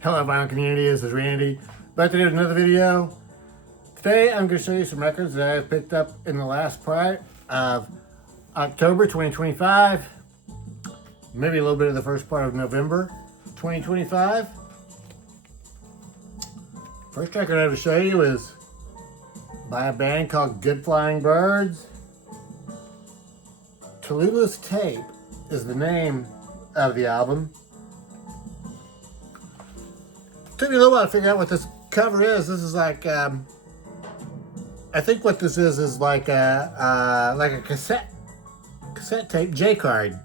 Hello vinyl community, this is Randy. Back to do another video. Today I'm going to show you some records that I picked up in the last part of October 2025. Maybe a little bit of the first part of November 2025. First record I have to show you is by a band called Good Flying Birds. Talulah's Tape is the name of the album. Took me a little while to figure out what this cover is. This is like, I think what this is like a cassette tape J card.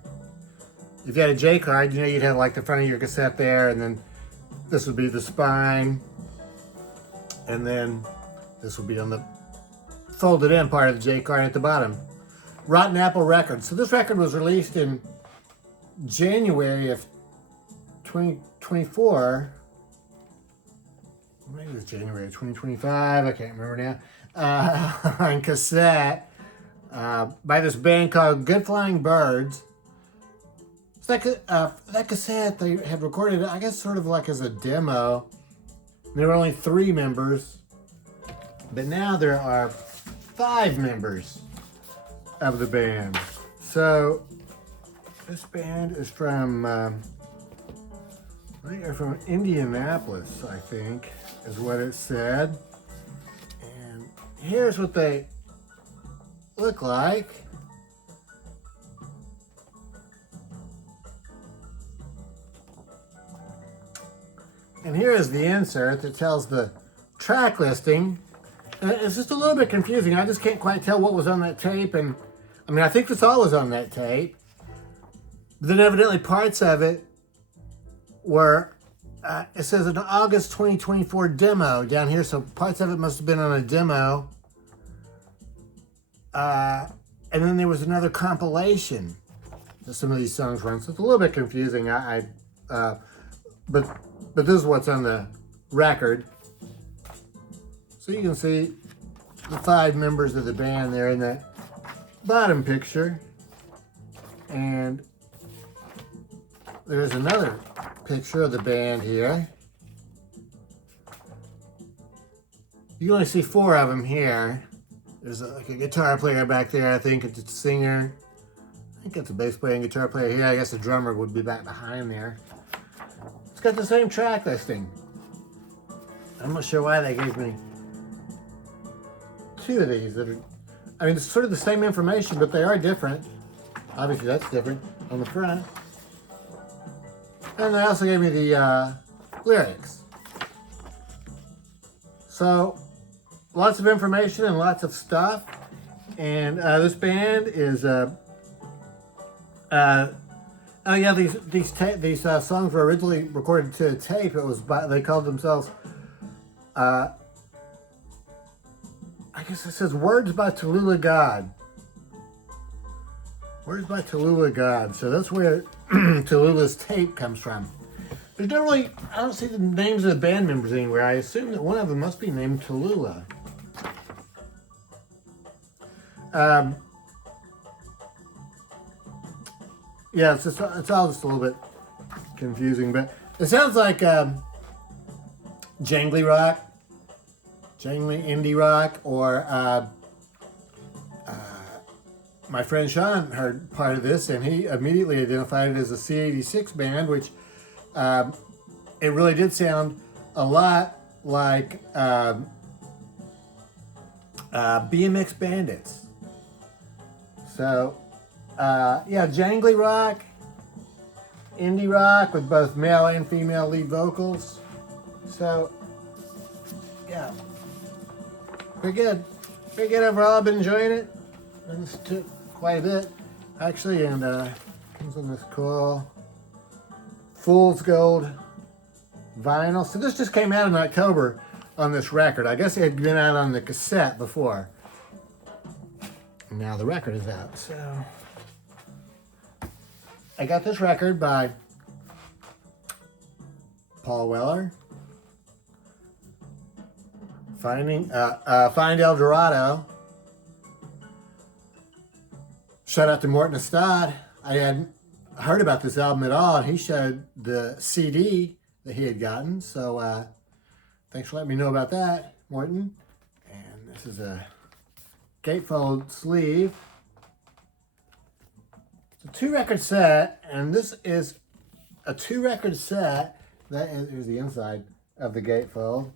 If you had a J card, you know, you'd have like the front of your cassette there, and then this would be the spine, and then this would be on the folded in part of the J card at the bottom. Rotten Apple Records. So this record was released in January of 2024. Maybe it was January of 2025, I can't remember now, on cassette by this band called Good Flying Birds. So that cassette they had recorded, I guess, sort of like as a demo. There were only 3 members, but now there are 5 members of the band. So this band is from, they are from Indianapolis, I think, is what it said. And here's what they look like. And here is the insert that tells the track listing. And it's just a little bit confusing. I just can't quite tell what was on that tape. And I mean, I think this all was on that tape. But then evidently parts of it were, it says an August 2024 demo down here, so parts of it must have been on a demo. And then there was another compilation that some of these songs were on, so it's a little bit confusing. But this is what's on the record. So you can see the 5 members of the band there in that bottom picture. And there's another picture of the band here. You can only see 4 of them here. There's like a guitar player back there, I think it's a singer. I think it's a bass player and guitar player here. I guess the drummer would be back behind there. It's got the same track listing. I'm not sure why they gave me 2 of these that are, I mean, it's sort of the same information, but they are different. Obviously that's different on the front. And they also gave me the lyrics. So, lots of information and lots of stuff. And this band is, oh yeah, these songs were originally recorded to a tape. It was by, they called themselves, I guess it says Words by Talulah God. Words by Talulah God. So that's where Talulah's Tape comes from. There's not really, I don't see the names of the band members anywhere. I assume that one of them must be named Talulah. Yeah, it's all just a little bit confusing, but it sounds like jangly rock, jangly indie rock, or my friend Sean heard part of this and he immediately identified it as a C86 band, which it really did sound a lot like BMX Bandits. So yeah, jangly rock, indie rock with both male and female lead vocals. So yeah, pretty good overall. I've been enjoying it. I listened to it quite a bit, actually, and comes on this cool Fool's Gold vinyl. So this just came out in October on this record. I guess it had been out on the cassette before. And now the record is out. So I got this record by Paul Weller. Find El Dorado. Shout out to Morton Estad. I had heard about this album at all, and he showed the CD that he had gotten. So thanks for letting me know about that, Morton. And this is a gatefold sleeve. It's a 2-record set, and this is a 2-record set. Here's the inside of the gatefold.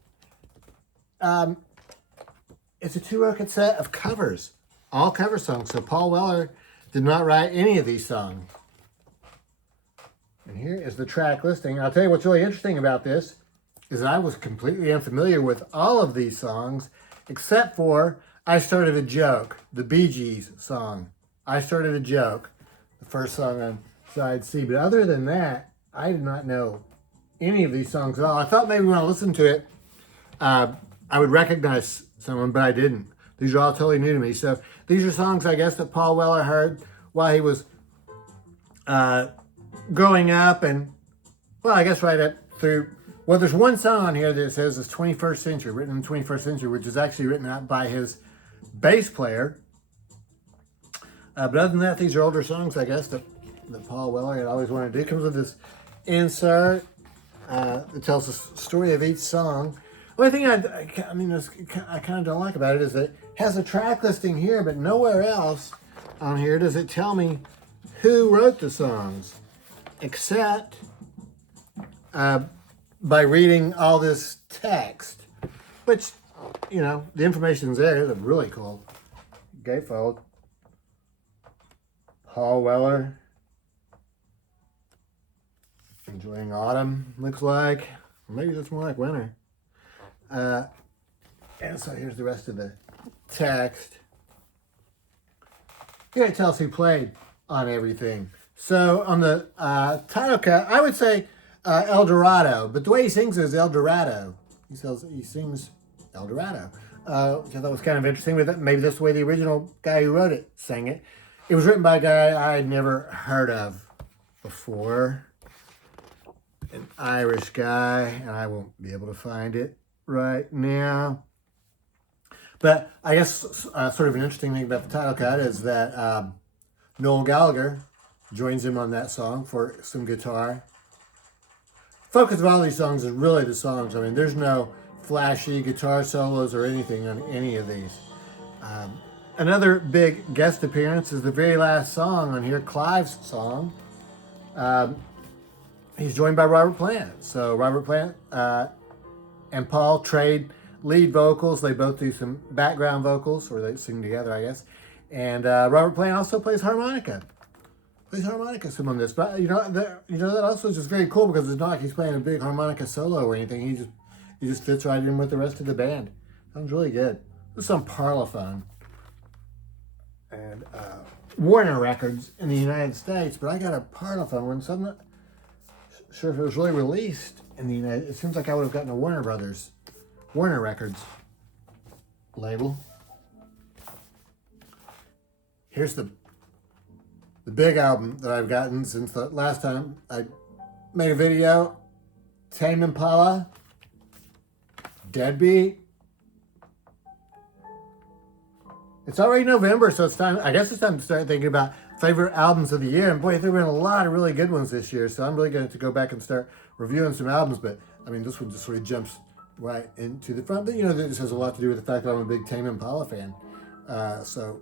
It's a 2-record set of covers, all cover songs. So Paul Weller did not write any of these songs. And here is the track listing. I'll tell you what's really interesting about this is I was completely unfamiliar with all of these songs, except for I Started a Joke, the Bee Gees song. I Started a Joke, the first song on side C. But other than that, I did not know any of these songs at all. I thought maybe when I listened to it, I would recognize someone, but I didn't. These are all totally new to me. So these are songs, I guess, that Paul Weller heard while he was growing up, and, well, I guess right up through. Well, there's one song on here that says it's 21st century, written in the 21st century, which is actually written out by his bass player. But other than that, these are older songs, I guess, that Paul Weller had always wanted to do. It comes with this insert that tells the story of each song. The only thing I kind of don't like about it is that it has a track listing here, but nowhere else on here does it tell me who wrote the songs, except by reading all this text, which, you know, the information's there. It's a really cool gatefold. Paul Weller, enjoying autumn, looks like. Maybe that's more like winter. And so here's the rest of the text. Here it tells who played on everything. So on the title cut, I would say El Dorado, but the way he sings is El Dorado. He sings El Dorado, which I thought was kind of interesting. But maybe that's the way the original guy who wrote it sang it. It was written by a guy I had never heard of before, an Irish guy, and I won't be able to find it right now. But I guess sort of an interesting thing about the title cut is that Noel Gallagher joins him on that song for some guitar. Focus of all these songs is really the songs. I mean, there's no flashy guitar solos or anything on any of these. Another big guest appearance is the very last song on here, Clive's song. He's joined by Robert Plant. So Robert Plant and Paul trade lead vocals. They both do some background vocals, or they sing together, I guess. And Robert Plant also plays harmonica. Some on this, but you know that also is just very cool because it's not like he's playing a big harmonica solo or anything. He just fits right in with the rest of the band. Sounds really good. This is on Parlophone and Warner Records in the United States, but I got a Parlophone one, so I'm not sure if it was really released in the United. It seems like I would have gotten a Warner Records label. Here's the big album that I've gotten since the last time I made a video. Tame Impala, Deadbeat. It's already November, so it's time. I guess it's time to start thinking about favorite albums of the year. And boy, there have been a lot of really good ones this year, so I'm really going to go back and start reviewing some albums. But I mean, this one just sort of jumps right into the front. But you know, this has a lot to do with the fact that I'm a big Tame Impala fan. So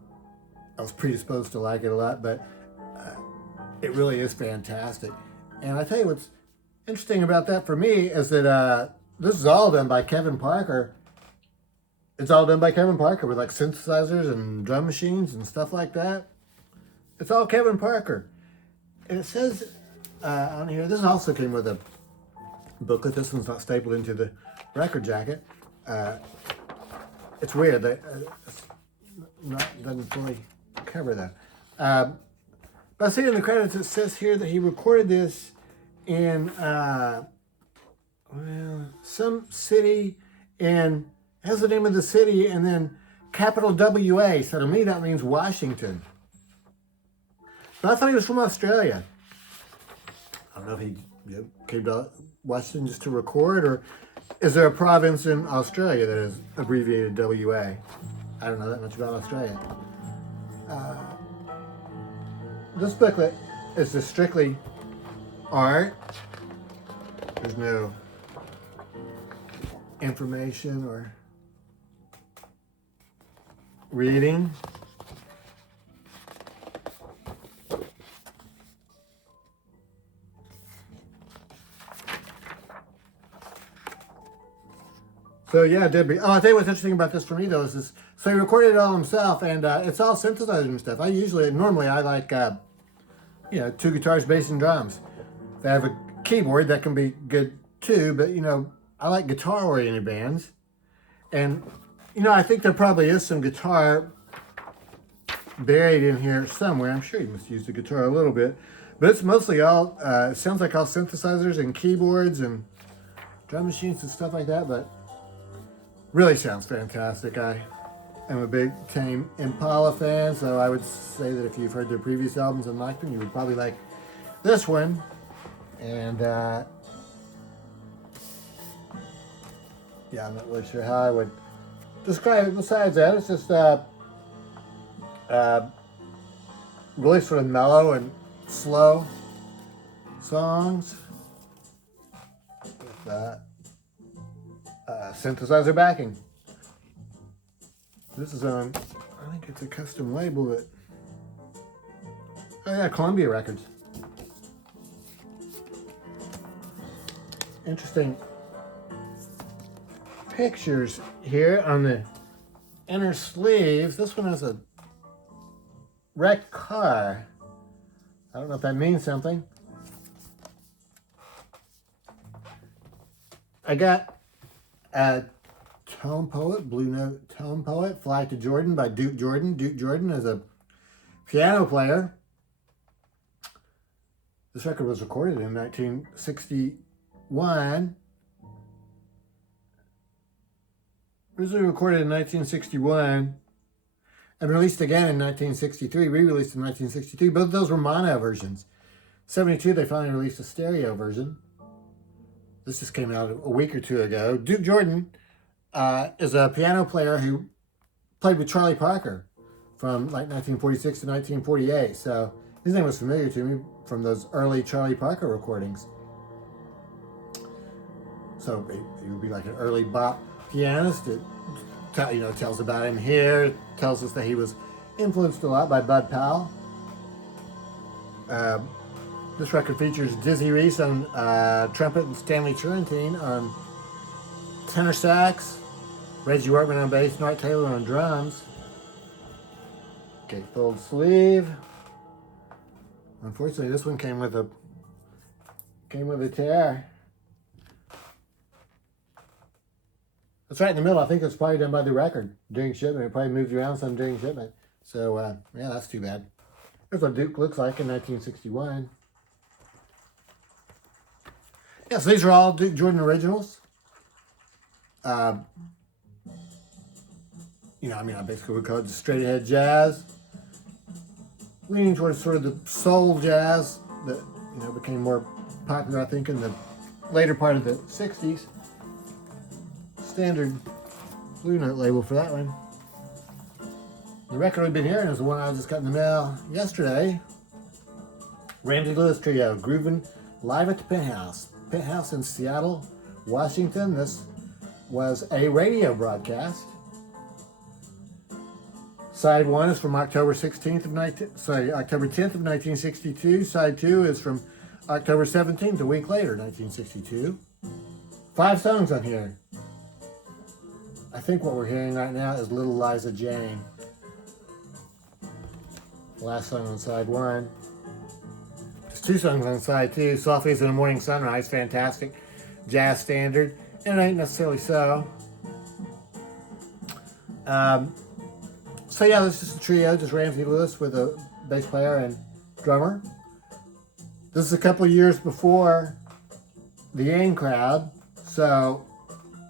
I was predisposed to like it a lot, but it really is fantastic. And I tell you what's interesting about that for me is that this is all done by Kevin Parker. It's all done by Kevin Parker with like synthesizers and drum machines and stuff like that. It's all Kevin Parker. And it says on here, this also came with a booklet. This one's not stapled into the record jacket. It's weird. It's doesn't fully cover that. But I see in the credits it says here that he recorded this in some city, and has the name of the city and then capital WA. So to me that means Washington. But I thought he was from Australia. I don't know if he came to Washington just to record, or is there a province in Australia that is abbreviated WA? I don't know that much about Australia. This booklet is just strictly art. There's no information or reading. So yeah, Deadbeat. Oh, I'll tell you what's interesting about this for me though is this. So he recorded it all himself, and it's all synthesizer and stuff. Normally I like, you know, 2 guitars, bass, and drums. They have a keyboard that can be good too, but you know, I like guitar-oriented bands, and you know, I think there probably is some guitar buried in here somewhere. I'm sure he must use the guitar a little bit, but it's mostly all. It sounds like all synthesizers and keyboards and drum machines and stuff like that, but. Really sounds fantastic. I am a big Tame Impala fan, so I would say that if you've heard their previous albums and liked them, you would probably like this one. And yeah, I'm not really sure how I would describe it besides that. It's just really sort of mellow and slow songs with synthesizer backing. This is on, I think it's a custom label that, oh yeah, Columbia Records. Interesting pictures here on the inner sleeves. This one has a wrecked car. I don't know if that means something. I got a Tone Poet, Blue Note Tone Poet, Fly to Jordan by Duke Jordan. Duke Jordan is a piano player. This record was recorded in 1961. Originally recorded in 1961 and released again in 1963, re-released in 1963. Both of those were mono versions. 72, they finally released a stereo version. This just came out a week or two ago. Duke Jordan is a piano player who played with Charlie Parker from like 1946 to 1948. So his name was familiar to me from those early Charlie Parker recordings. So he would be like an early bop pianist. It tells about him here. It tells us that he was influenced a lot by Bud Powell. This record features Dizzy Reese on trumpet and Stanley Turrentine on tenor sax, Reggie Workman on bass, and Art Taylor on drums. Gatefold sleeve. Unfortunately, this one came with a tear. That's right in the middle. I think it's probably done by the record during shipment. It probably moved around some during shipment. So yeah, that's too bad. Here's what Duke looks like in 1961. Yeah, so these are all Duke Jordan originals. I basically would call it straight ahead jazz, leaning towards sort of the soul jazz that became more popular, I think, in the later part of the '60s. Standard Blue Note label for that one. The record we've been hearing is the one I just got in the mail yesterday. Ramsey Lewis Trio, Groovin live at the Penthouse. Penthouse in Seattle, Washington. This was a radio broadcast. Side 1 is from October 10th of 1962. Side 2 is from October 17th, a week later, 1962. 5 songs on here. I think what we're hearing right now is Little Liza Jane. Last song on side 1. There's 2 songs on side 2. Softly as in a Morning Sunrise, fantastic jazz standard. And it ain't necessarily so. So yeah, this is a trio, just Ramsey Lewis with a bass player and drummer. This is a couple years before the In Crowd. So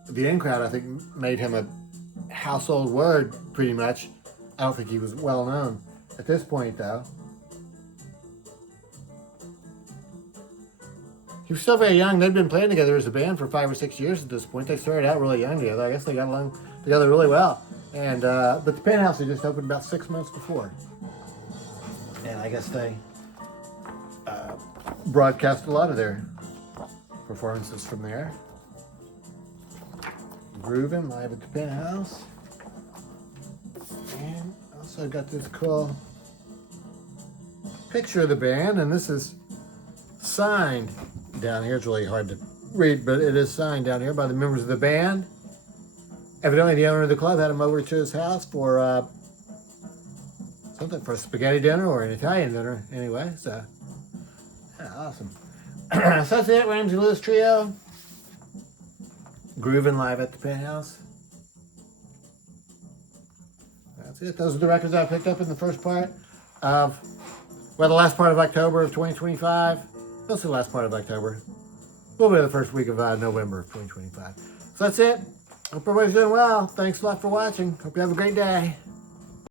the In Crowd, I think, made him a household word pretty much. I don't think he was well known at this point though. He was still very young. They'd been playing together as a band for 5 or 6 years at this point. They started out really young together. I guess they got along together really well. And but the Penthouse had just opened about 6 months before. And I guess they broadcast a lot of their performances from there. Groovin live at the Penthouse. And also got this cool picture of the band, and this is signed down here. It's really hard to read, but it is signed down here by the members of the band. Evidently, the owner of the club had him over to his house for something, for a spaghetti dinner or an Italian dinner, anyway. So, yeah, awesome. So that's it, Ramsey Lewis Trio. Groovin live at the Penthouse. That's it. Those are the records I picked up in the first part of, well, the last part of October of 2025. Mostly the last part of October. A little bit of the first week of November of 2025. So that's it. Hope everybody's doing well. Thanks a lot for watching. Hope you have a great day.